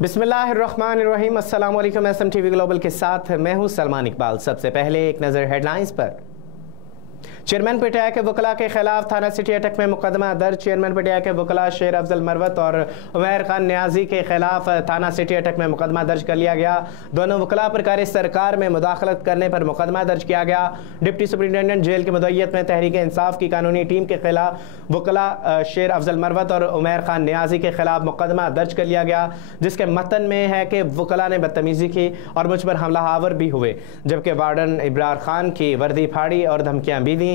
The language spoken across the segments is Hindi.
बिस्मिल्लाहिर्रहमानिर्रहीम। अस्सलाम वालेकुम। SMTV ग्लोबल के साथ मैं हूं सलमान इकबाल। सबसे पहले एक नज़र हेडलाइंस पर। चेयरमैन पीटीआई के वकला के खिलाफ थाना सिटी अटक में मुकदमा दर्ज। चेयरमैन पीटीआई के वकला शेर अफजल मरवत और उमैर खान न्याजी के खिलाफ थाना सिटी अटक में मुकदमा दर्ज कर लिया गया। दोनों वकला पर कार्य सरकार में मुदाखलत करने पर मुकदमा दर्ज किया गया। डिप्टी सुपरिटेंडेंट जेल की मुद्दत में तहरीक इंसाफ की कानूनी टीम के खिलाफ वकला शेर अफजल मरवत और उमैर खान न्याजी के खिलाफ मुकदमा दर्ज कर लिया गया, जिसके मतन में है कि वकला ने बदतमीजी की और मुझ पर हमला आवर भी हुए, जबकि वार्डन इब्रार खान की वर्दी फाड़ी और धमकियां भी दी।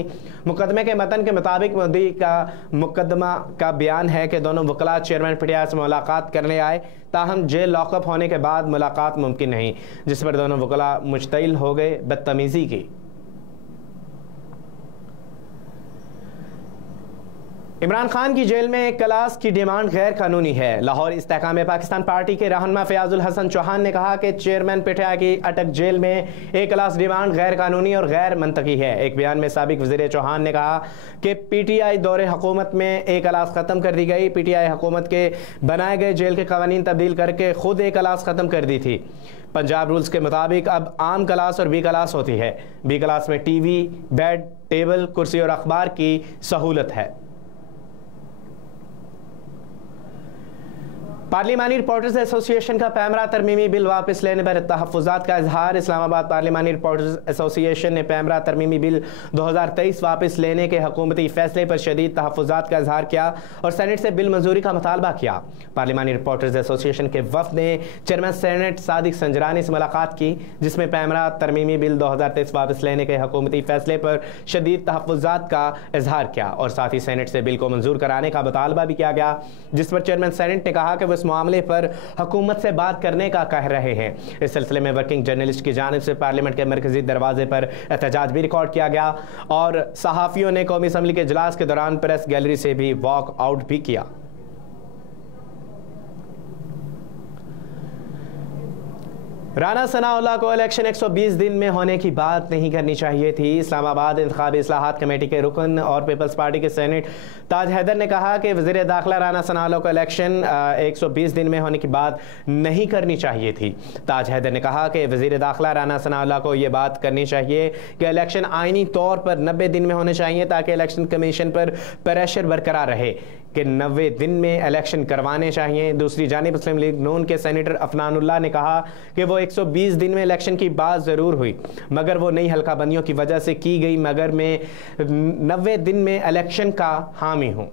मुकदमे के मतन के मुताबिक मुद्दई का मुकदमा का बयान है कि दोनों वकला चेयरमैन पीटीआई से मुलाकात करने आए, ताहम जेल लॉकअप होने के बाद मुलाकात मुमकिन नहीं, जिस पर दोनों वकला मुश्तइल हो गए बदतमीजी की। इमरान खान की जेल में एक क्लास की डिमांड गैर कानूनी है। लाहौर इस्तेहकाम पाकिस्तान पार्टी के रहनुमा फयाजुल हसन चौहान ने कहा कि चेयरमैन पीटीआई की अटक जेल में एक क्लास डिमांड गैर कानूनी और गैर मंतकी है। एक बयान में साबिक वज़ीर चौहान ने कहा कि पीटीआई दौरे हुकूमत में एक क्लास ख़त्म कर दी गई। पीटीआई हुकूमत के बनाए गए जेल के कवानीन तब्दील करके खुद एक क्लास ख़त्म कर दी थी। पंजाब रूल्स के मुताबिक अब आम क्लास और बी क्लास होती है। बी क्लास में टीवी, बेड, टेबल, कुर्सी और अखबार की सहूलत है। पार्लिमानी रिपोर्टर्स एसोसिएशन का पैमरा तरमीमी बिल वापस लेने पर तहफ़्फ़ुज़ात का इजहार। इस्लामाबाद पार्लिमानी रिपोर्टर्स एसोसिएशन ने पैमरा तरमीमी बिल 2023 वापस लेने के हुकूमती फैसले पर शदीद तहफ़्फ़ुज़ात का इजहार किया और सेनेट से बिल मंजूरी का मुतालबा किया। पार्लिमानी रिपोर्टर्स एसोसिएशन के वफ़द ने चेयरमैन सेनेट सादिक संजरानी से मुलाकात की, जिसमें पैमरा तरमीमी बिल 2023 वापस लेने के हुकूमती फैसले पर शदीद तहफ़्फ़ुज़ात का इजहार किया और साथ ही सेनेट से बिल को मंजूर कराने का मुतालबा भी किया गया, जिस पर चेयरमैन सेनेट ने कहा कि इस मामले पर हुकूमत से बात करने का कह रहे हैं। इस सिलसिले में वर्किंग जर्नलिस्ट की जानिब से पार्लियामेंट के मरकजी दरवाजे पर एहतजाज भी रिकॉर्ड किया गया और सहाफ़ियों ने कौमी असम्बली के इजलास के दौरान प्रेस गैलरी से भी वॉक आउट भी किया। राना सनाउल्लाह को इलेक्शन 120 दिन में होने की बात नहीं करनी चाहिए थी। इस्लामाबाद इंतखाबी इस्लाहात कमेटी के रुकन और पीपल्स पार्टी के सेनेट ताज हैदर ने कहा कि वज़ीर दाखिला राना सनाउल्लाह को इलेक्शन 120 दिन में होने की बात नहीं करनी चाहिए थी। ताज हैदर ने कहा कि वज़ीर दाखिला राना सनाउल्लाह को यह बात करनी चाहिए कि इलेक्शन आइनी तौर पर 90 दिन में होने चाहिए, ताकि इलेक्शन कमीशन पर प्रेशर बरकरार रहे कि 90 दिन में इलेक्शन करवाने चाहिए। दूसरी जानिब मुस्लिम लीग नून के सेनेटर अफनानुल्लाह ने कहा कि वो 120 दिन में इलेक्शन की बात ज़रूर हुई, मगर वो नई हल्काबंदियों की वजह से की गई, मगर मैं 90 दिन में इलेक्शन का हामी हूँ।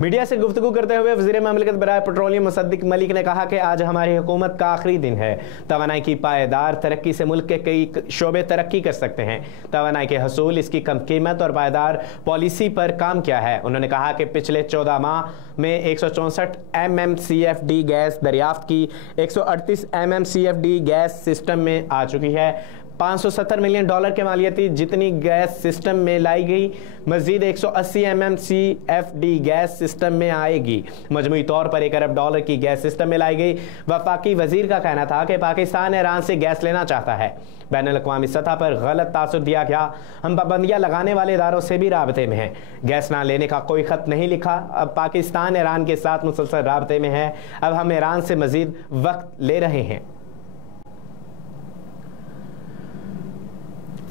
मीडिया से गुफ्तगू करते हुए वज़ीर ममलिकत बराए पेट्रोलियम मुसद्दिक मलिक ने कहा कि आज हमारी हुकूमत का आखिरी दिन है। तवानाई की पायदार तरक्की से मुल्क के कई शोबे तरक्की कर सकते हैं। तवानाई के हसूल, इसकी कम कीमत और पायदार पॉलिसी पर काम किया है। उन्होंने कहा कि पिछले 14 माह में 164 MMCFD गैस दरियाफ्त की, 138 MMCFD गैस सिस्टम में आ चुकी है। $570 मिलियन के मालियती जितनी गैस सिस्टम में लाई गई, मजीद 180 MMCFD गैस सिस्टम में आएगी। मजमूई तौर पर $1 अरब की गैस सिस्टम में लाई गई। वफाकी वजीर का कहना था कि पाकिस्तान ईरान से गैस लेना चाहता है। बैनुल-अक़वामी सतह पर गलत तासुर दिया गया। हम पाबंदियाँ लगाने वाले इदारों से भी राबते में हैं। गैस ना लेने का कोई ख़त नहीं लिखा। अब पाकिस्तान ईरान के साथ मुसलसल राबते में है। अब हम ईरान से मजीद वक्त ले रहे हैं।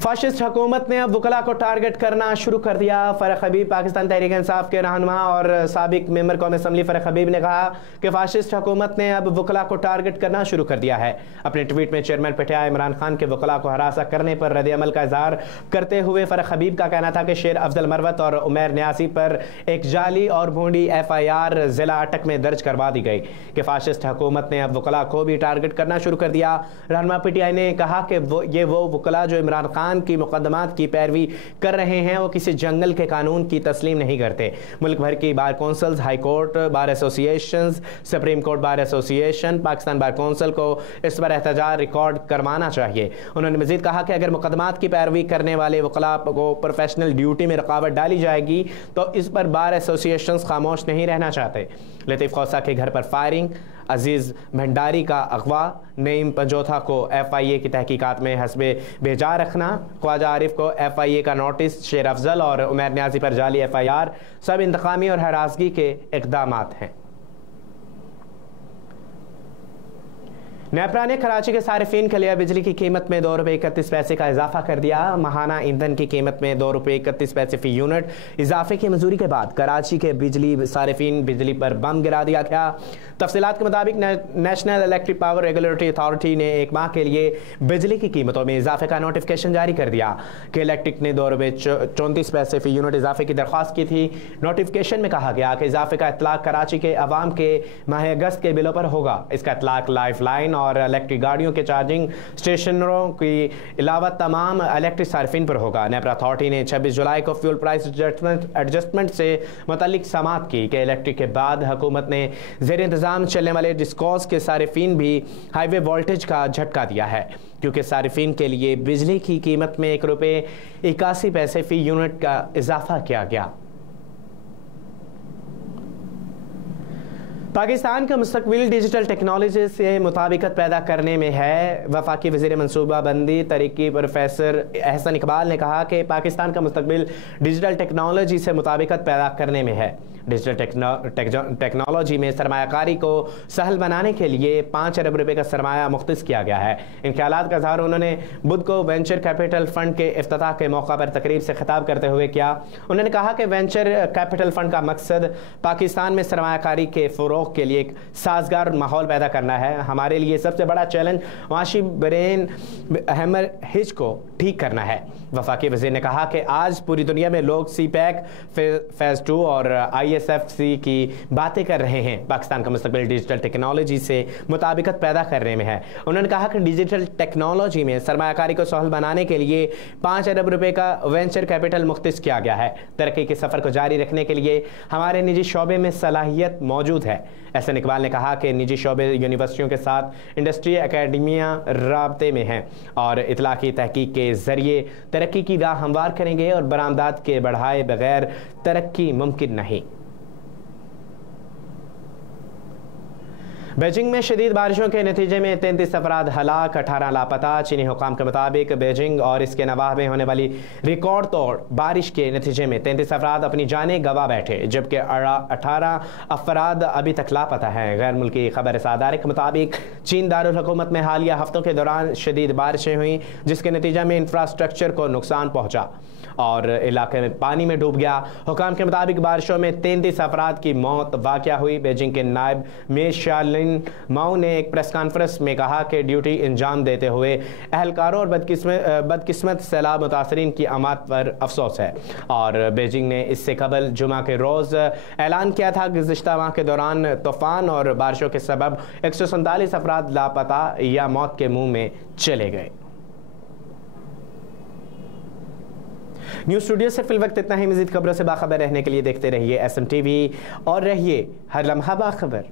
फाशिस्ट हुकूमत ने अब वकला को टारगेट करना शुरू कर दिया। फ़रख हबीब पाकिस्तान तहरीक इंसाफ के रहनुमा और साबिक मेंबर कौमी असम्बली फ़रख हबीब ने कहा कि फाशिस्ट हुकूमत ने अब वकला को टारगेट करना शुरू कर दिया है। अपने ट्वीट में चेयरमैन पीटीआई इमरान खान के वकला को हरासा करने पर रद्द-ए-अमल का इजहार करते हुए फ़रख हबीब का कहना था कि शेर अफजल मरवत और उमैर न्यासी पर एक जाली और भूडी FIR ज़िला अटक में दर्ज करवा दी गई कि फाशिस्ट हुकूमत ने अब वकला को भी टारगेट करना शुरू कर दिया। रहनुमा पीटीआई ने कहा कि वो वकला जो इमरान खान की मुकदमात की पैरवी कर रहे हैं, वो किसी जंगल के कानून की तस्लीम नहीं करते। मुल्क भर की bar councils, high court bar associations, supreme court bar association, Pakistan bar council को इस पर एहतजाज रिकॉर्ड करवाना चाहिए। उन्होंने मजीद कहा कि अगर मुकदमात की पैरवी करने वाले वकला को प्रोफेशनल ड्यूटी में रुकावट डाली जाएगी तो इस पर बार एसोसिएशंस खामोश नहीं रहना चाहते। लतीफ़ खौसा के घर पर फायरिंग, अजीज़ भंडारी का अगवा, नईम पंजोथा को FIA की तहकीकात में हस्बे बेजा रखना, ख्वाजा आरिफ को FIA का नोटिस, शेर अफजल और उमर न्याजी पर जाली FIR सब इंतकामी और हरासगी के इक़दामात हैं। नेपरा ने कराची के सारिफिन के लिए बिजली की कीमत में ₹2.31 का इजाफा कर दिया। माहाना ईंधन की कीमत में ₹2.31 फी यूनिट इजाफे की मंजूरी के बाद कराची के बिजली सारिफिन बिजली पर बम गिरा दिया गया। तफसीलात के मुताबिक national electric power regulatory authority ने एक माह के लिए बिजली की कीमतों में इजाफे का नोटिफिकेशन जारी कर दिया कि इलेक्ट्रिक ने ₹2.34 फी यूनिट इजाफे की दरख्वास्त की थी। नोटिफिकेशन में कहा गया कि इजाफे का इतलाक कराची के अवाम के माह अगस्त के बिलों पर होगा। इसका इतलाक लाइफ लाइन और इलेक्ट्रिक गाड़ियों के चार्जिंग स्टेशनों के अलावा तमाम इलेक्ट्रिक सार्फिन पर होगा। नेपरा अथॉरिटी ने 26 जुलाई को फ्यूल प्राइस एडजस्टमेंट से मुतल्लिक समाअत की कि इलेक्ट्रिक के बाद हुकूमत ने ज़ेर इंतज़ाम चलने वाले डिस्कॉस के सारिफिन भी हाईवे वोल्टेज का झटका दिया है, क्योंकि सारिफिन के लिए बिजली की कीमत में ₹1.81 फी यूनिट का इजाफा किया गया। पाकिस्तान का मुस्तकबिल डिजिटल टेक्नोलॉजी से मुताबिकत पैदा करने में है। वफाकी वज़ीर मनसूबाबंदी तरक्की प्रोफेसर एहसन इकबाल ने कहा कि पाकिस्तान का मुस्तकबिल डिजिटल टेक्नोलॉजी से मुताबिकत पैदा करने में है। डिजिटल टेक्नोलॉजी में सरमायाकारी को सहल बनाने के लिए 5 अरब रुपए का सरमाया मुख्तस किया गया है। इन ख्यालात का इज़हार उन्होंने बुध को वेंचर कैपिटल फंड के इफ्तिताह के मौका पर तकरीब से खिताब करते हुए किया। उन्होंने कहा कि वेंचर कैपिटल फंड का मकसद पाकिस्तान में सरमायाकारी के फ़रोग़ के लिए एक साजगार माहौल पैदा करना है। हमारे लिए सबसे बड़ा चैलेंज माशी ब्रेन हेमरेज को ठीक करना है। वफाकी वज़ीर ने कहा कि आज पूरी दुनिया में लोग CPEC फेज़ 2 और ISFC की बातें कर रहे हैं। पाकिस्तान का मुस्तकबिल डिजिटल टेक्नोलॉजी से मुताबिकत पैदा करने में है। उन्होंने कहा कि डिजिटल टेक्नोलॉजी में सरमायाकारी को सहल बनाने के लिए 5 अरब रुपए का वेंचर कैपिटल मुख्तस किया गया है। तरक्की के सफ़र को जारी रखने के लिए हमारे निजी शोबे में सलाहियत मौजूद है। एहसन इकबाल ने कहा कि निजी शोबे यूनिवर्सिटियों के साथ इंडस्ट्री एकेडमियाँ राब्ते में हैं और इतलाक़ी तहकीक के ज़रिए तरक्की की राह हमवार करेंगे और बरामदात के बढ़ाए बगैर तरक्की मुमकिन नहीं। बीजिंग में शदीद बारिशों के नतीजे में 33 अफराद हलाक, 18 लापता। चीनी हुकाम के मुताबिक बीजिंग और इसके नवाह में होने वाली रिकॉर्ड तोड़ बारिश के नतीजे में 33 अफराद अपनी जानें गंवा बैठे, जबकि 18 अफराद अभी तक लापता हैं। गैर मुल्की खबर रसादारे के मुताबिक चीन दारुल हुकूमत में हालिया हफ्तों के दौरान शदीद बारिशें हुई, जिसके नतीजे में इंफ्रास्ट्रक्चर को नुकसान पहुँचा और इलाके में पानी में डूब गया। हुकाम के मुताबिक बारिशों में 33 अफराद की मौत वाक़या हुई। बीजिंग के नायब मेयर शालिन माओ ने एक प्रेस कॉन्फ्रेंस में कहा कि ड्यूटी अंजाम देते हुए अहलकारों और बदकिस्मत सैलाब मुतासरीन की आमद पर अफसोस है। और बीजिंग ने इससे कबल जुमा के रोज़ ऐलान किया था कि गुज़िश्ता माह के दौरान तूफ़ान और बारिशों के सबब 147 अफराद लापता या मौत के मुँह में चले गए। न्यूज़ स्टूडियो से फिल वक्त इतना ही। मज़ीद खबरों से बाखबर रहने के लिए देखते रहिए SM TV और रहिए हर लम्हा बाखबर।